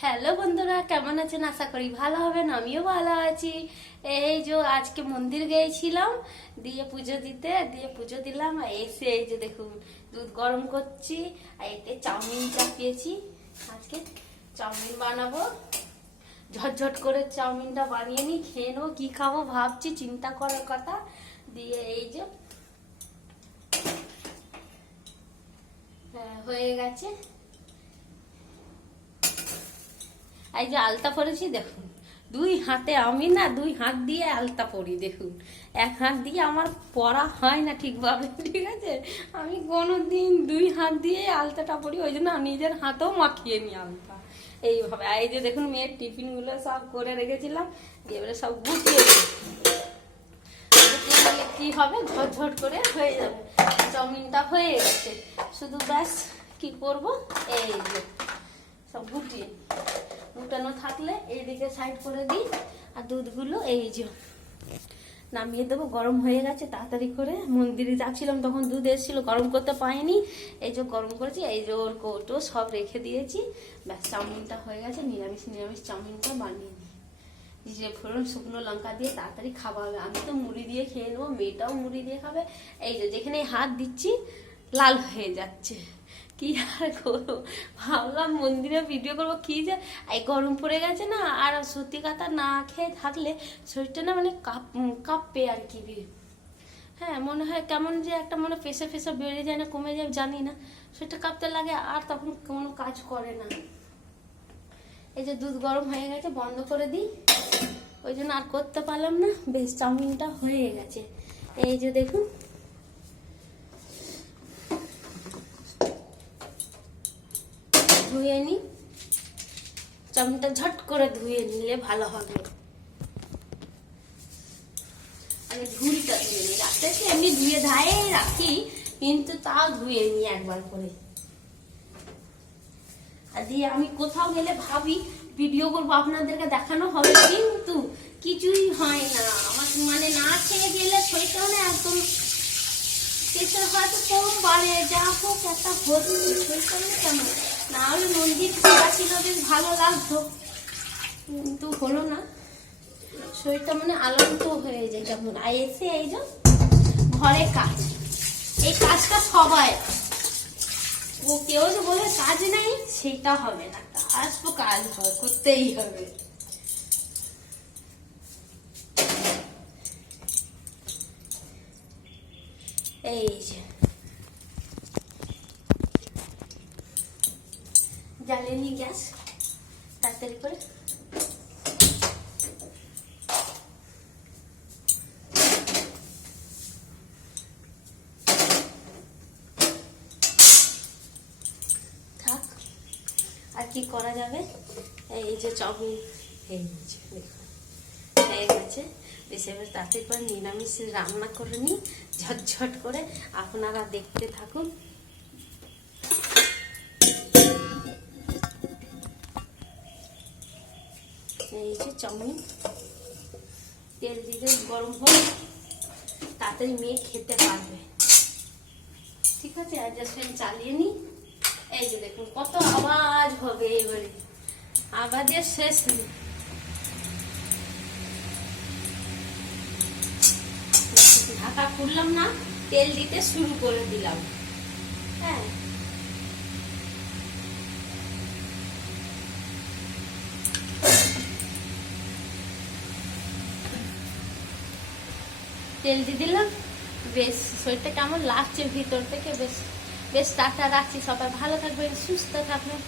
Hello বন্ধুরা, কেমন আছেন? আশা করি ভালো হবেন। আমিও ভালো আছি। এই যে আজকে মন্দির গিয়েছিলাম, দিয়ে পুজো দিলাম। আর এসে এই যে দেখুন দুধ গরম করছি, আর এতে চাউমিন চাপিয়েছি। আজকে চাউমিন বানাবো, ঝটঝট করে চাউমিনটা বানিয়ে নি, খেয়ে নেবো। কি খাবো ভাবছি, চিন্তা করার কথা। দিয়ে এই যে হয়ে গেছে। এই যে আলতা পরেছি দেখুন, দুই হাতে, আমি না দুই হাত দিয়ে আলতা পরি দেখুন। এক হাত দিয়ে আমার পরা হয় না ঠিকভাবে, ঠিক আছে? আমি কোনোদিন দুই হাত দিয়ে আলতাটা পরি, ওই জন্য নিজের হাতেও মাখিয়ে নি আলতা এইভাবে। এই যে দেখুন মেয়ের টিফিন গুলো সব করে রেখেছিলাম, এবারে সব গুছিয়েছি। কি হবে, ঝটঝট করে হয়ে যাবে। চাউমিনটা হয়ে গেছে, শুধু ব্যাস কি করব, এই যে সব গুটিয়ে গুটানো থাকলে এইদিকে সাইড করে দিই। আর দুধগুলো এই যে নামিয়ে দেবো, গরম হয়ে গেছে। তাড়াতাড়ি করে মন্দিরে যাচ্ছিলাম তখন দুধ এসেছিল, গরম করতে পাইনি। এই যে গরম করেছি, এই যে ওর কৌটো সব রেখে দিয়েছি। ব্যাস চাউমিনটা হয়ে গেছে, নিরামিষ চাউমিনটা বানিয়ে নিই। যে ফোড়ন শুকনো লঙ্কা দিয়ে তাড়াতাড়ি খাওয়া হবে। আমি তো মুড়ি দিয়ে খেয়ে নেবো, মেয়েটাও মুড়ি দিয়ে খাবে। এই যে যেখানে হাত দিচ্ছি লাল হয়ে যাচ্ছে, কি আর করবো। ভাবলাম মন্দিরে ভিডিও করবো, কি যে এই গরম পড়ে গেছে না। আর সত্যি কথা, না খেয়ে থাকলে শরীরটা না মানে কাঁপবে আর কি। হ্যাঁ, মনে হয় কেমন যে একটা মনে ফেসে ফেসে বেড়ে যায় না, কমে যায় জানি না, শরীরটা কাঁপতে লাগে, আর তখন কোনো কাজ করে না। এই যে দুধ গরম হয়ে গেছে, বন্ধ করে দিই, ওই জন্য আর করতে পারলাম না। বেশ চাউমিনটা হয়ে গেছে, এই যে দেখুন। ধুয়ে নি, চাউমিনটা ঝট করে ধুয়ে নিলে ভালো হবে। আমি ঝুড়িটা ধুয়ে নিই, রাতে এমনি ধুয়ে ধায়ে রাখি, কিন্তু তাও ধুয়ে নিই একবার করে। আর দিয়ে আমি কোথাও গেলে ভাবি ভিডিও করবো, আপনাদেরকে দেখানো হবে, কিন্তু কিছুই হয় না আমার। মানে না খেয়ে গেলে শরীরটা মানে একদম প্রেশার হয়তো কম বাড়ে, যা হোক একটা হচ্ছে শরীরটা মানে কেমন। না হলে মন্দির খোলা ছিল, বেশ ভালো লাগতো, কিন্তু হলো না। শরীরটা মানে আলন্ত হয়ে যায় কেমন। আর এসে এই যে ঘরে কাজ, এই কাজটা সবাই, ও কেউ যে বলে কাজ নেই সেটা হবে না, কাজ তো কাজ হয়, করতেই হবে। এই যে জ্বালিয়ে নি গ্যাস তাড়াতাড়ি করে। থাক, আর কি করা যাবে। এই যে চাউমিন হয়ে গেছে দেখুন, হয়ে গেছে। বেশি এবার তাড়াতাড়ি করে নিরামিষ রান্না করে নিই ঝটঝট করে, আপনারা দেখতে থাকুন। এই যে চাউমিন, তেল দিলে গরম হোক, তাড়াতাড়ি মেয়ে খেতে পারবে, ঠিক আছে? অ্যাডজাস্টমেন্ট চালিয়ে নিই। এই যে দেখুন কত আওয়াজ হবে, এবারে আওয়াজের শেষ নেই। ঢাকা খুললাম না, তেল দিতে শুরু করে দিলাম। হ্যাঁ, তেল দিয়ে দিলাম। বেশ শরীরটা কেমন লাগছে ভিতর থেকে, বেশ বেশ টাটা, রাখছি। সবাই ভালো থাকবেন, সুস্থ থাকবেন।